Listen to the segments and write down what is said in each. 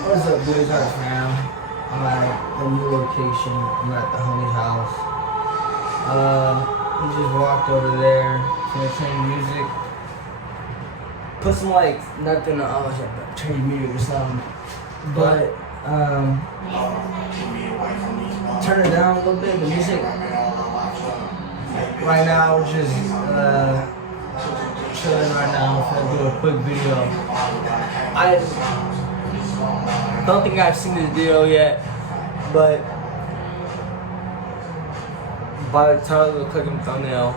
What's up, boys? Hearts, fam? I'm at a new location. I'm at the homie's house. He just walked over there. Gonna change music. Put some like nothing. Change music or something. But turn it down a little bit. The music. Right now, we're just chilling right now. I'm gonna do a quick video. I don't think I've seen this video yet, but by the title, click on the thumbnail.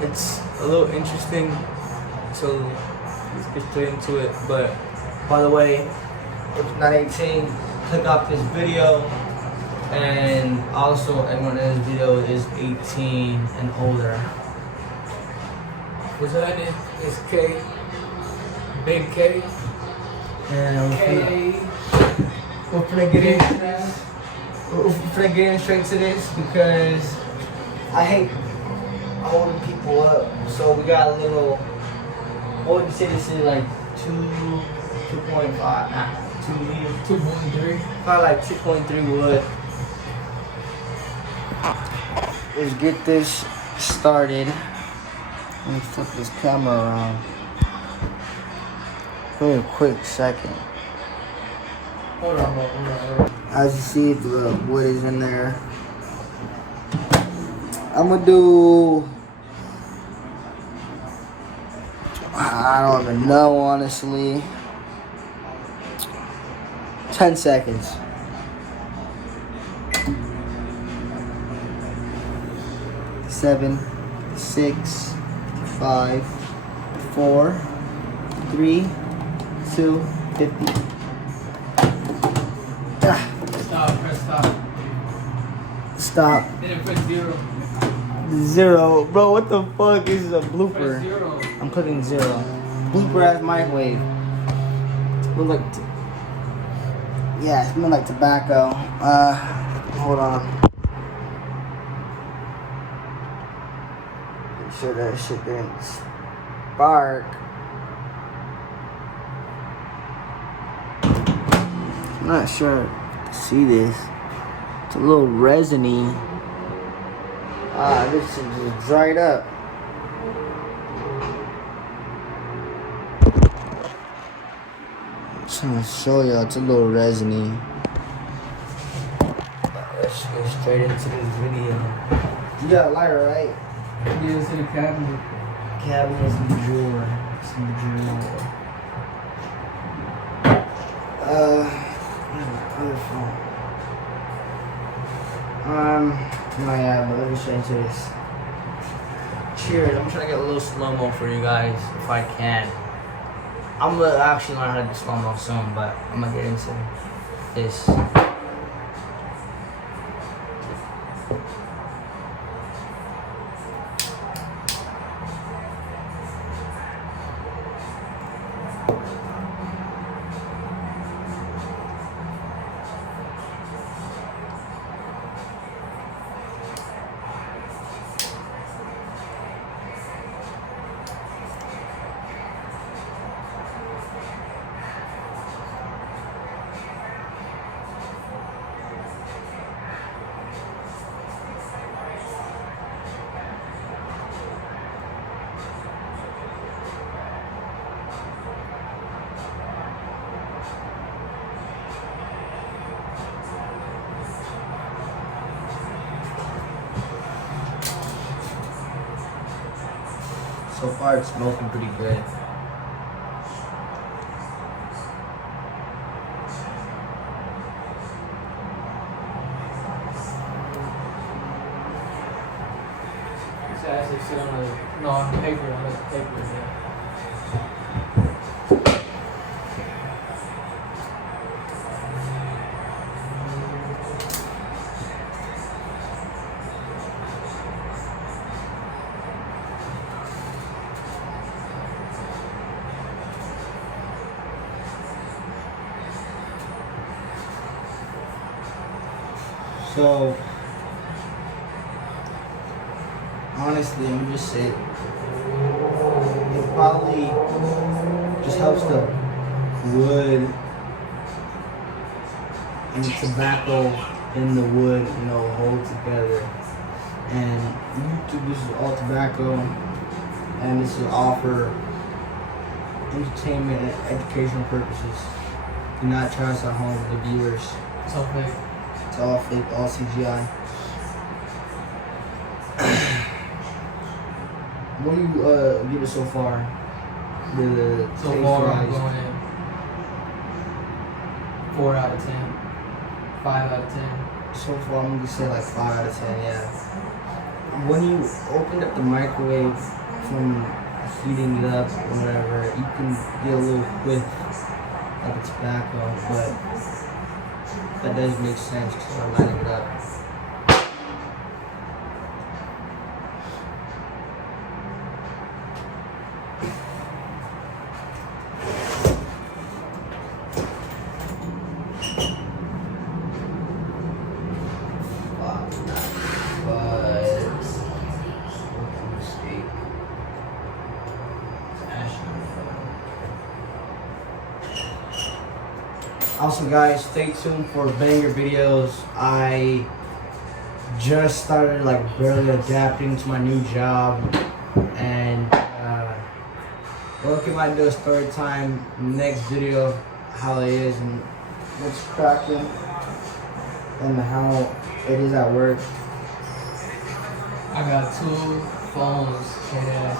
It's a little interesting, so let's get straight into it. But by the way, if you're not 18, click off this video. And also, everyone in this video is 18 and older. What's happening? It's K. Big K. And we're finna get into this. We're finna get in straight to this because I hate holding people up. So we got a little, what would you say this is, like 2.5, 2 meters? 2.3. Probably like 2.3 wood. Let's get this started. Let me flip this camera around. Give me a quick second. Hold on. As you see, the wood is in there. I'm gonna do, I don't even know, honestly. 10 seconds. 7, 6, 5, 4, 3, 2, 50. Press stop. Stop. Then press 0. 0. Bro, what the fuck? This is a Press blooper. 0. I'm clicking 0. Blooper ass microwave. Smell like, yeah, it smells like tobacco. Hold on. Make sure that shit didn't spark. I'm not sure to see this. It's a little resiny. This is just dried up. I'm trying to show you, it's a little resiny. Let's get straight into this video. You got a lighter, right? Yeah, it's in the cabinet. Cabinet's in the drawer. It's in the drawer. Where's my other phone? No, yeah, but let me straight into this. Cheers. I'm trying to get a little slow-mo for you guys, if I can. I'm gonna actually learn how to do slow-mo soon, but I'm gonna get into this. So far, it's smoking pretty good. It's actually sit on the paper. On the paper, yeah. So, honestly, I'm just say it probably just helps the wood and the tobacco in the wood, hold together. And YouTube, this is all tobacco, and this is all for entertainment and educational purposes. Do not try this at home with the viewers. It's all fake. It's all fake, all CGI. What do you give it so far? The So taste far, I'm wise? going in 4 out of 10, 5 out of 10. So far, I'm gonna say like 5 out of 10. Yeah. When you opened up the microwave from heating it up or whatever, you can get a little whiff of the tobacco, but that does make sense because I'm lighting it up. Also, guys, stay tuned for banger videos. I just started barely adapting to my new job, and might do a story time next video, how it is and what's cracking and how it is at work. I got 2 phones, head-ass.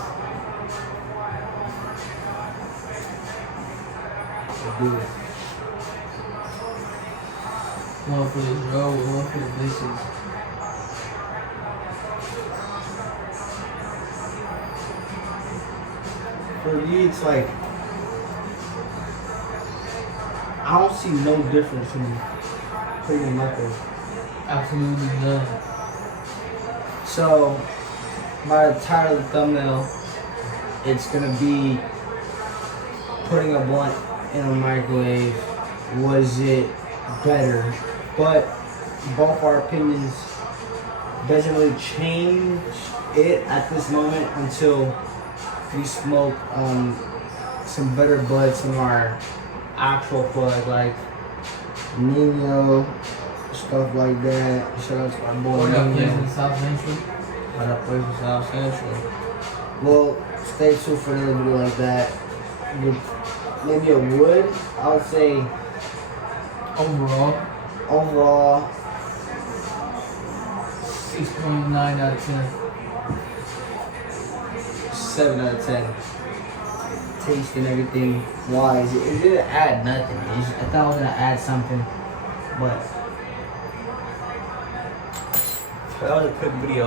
Let's do it. One for the road, one for the bitches. For me, it's like I don't see no difference in putting them up there. Absolutely none. So, by the title of the thumbnail, it's gonna be putting a blunt in a microwave. Was it better? But both our opinions doesn't really change it at this moment until we smoke some better buds, some of our actual bud, like Nino, stuff like that. Shout out to our boy What that place Nino. in South Central? That place in South Central. Well, stay tuned for another video like that. With maybe a wood, I would say Overall, 6.9 out of 10. 7 out of 10. Taste and everything wise, it didn't add nothing. I thought I was gonna add something, but that was a quick video.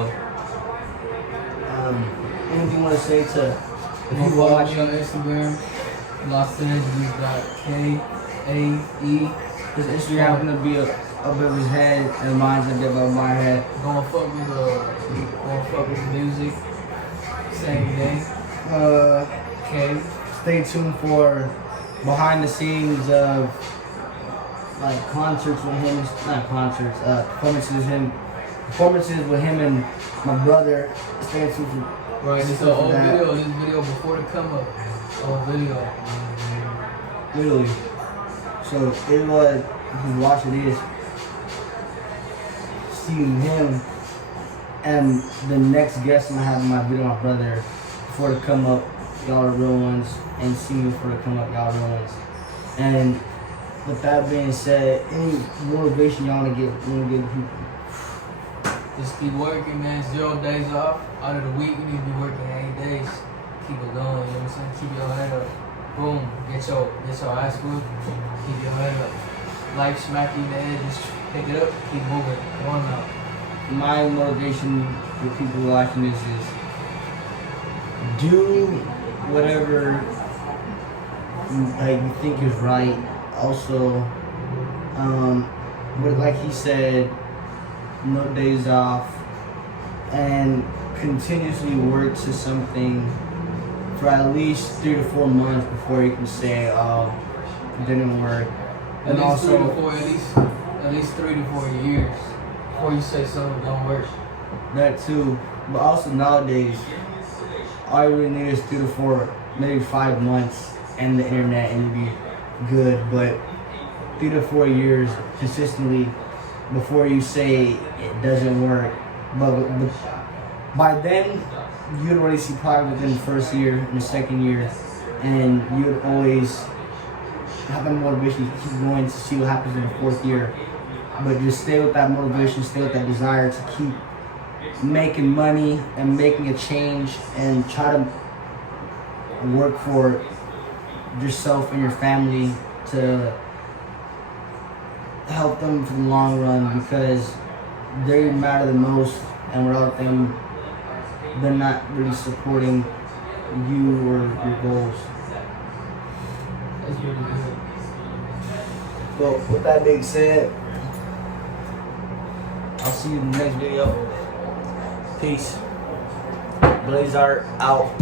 Anything you want to say to the people Follow me watching? on Instagram, Los Angeles.KAE. His Instagram gonna be above his head and mine's gonna be above my head. Gonna fuck with the music. Same day. Okay. Stay tuned for behind the scenes of concerts with him, not concerts, performances with him and my brother. Stay tuned for Right, this is an old video. This video before the come up. Old video. literally. So everyone who's watching this, seeing him and the next guest I'm gonna have in my video, my brother, before the come up, y'all are real ones, and see me before the come up, y'all are real ones. And with that being said, any motivation y'all wanna give people? Just keep working, man. 0 days off. Out of the week, you need to be working 8 days. Keep it going, you know what I'm saying? Keep your head up. Boom. Get your ass whooped. Keep your head up. Life smack you in the head, just pick it up, keep moving. Come on now. My motivation for people watching this is do whatever you think is right. Also, like he said, no days off, and continuously work to something for at least 3 to 4 months before you can say, oh, it didn't work. At least 3 to 4 years before you say something don't work. That too, but also nowadays, all you really need is 3 to 4, maybe 5 months, and the internet and you'll be good. But 3 to 4 years consistently before you say it doesn't work. But by then, you'd already see progress within the first year and the second year, and you'd always have that motivation to keep going to see what happens in the fourth year. But just stay with that motivation, stay with that desire to keep making money and making a change, and try to work for yourself and your family to help them for the long run, because they matter the most, and without them, they're not really supporting you or your goals. That's really good. Well, with that being said, I'll see you in the next video. Peace. Blaze Art out.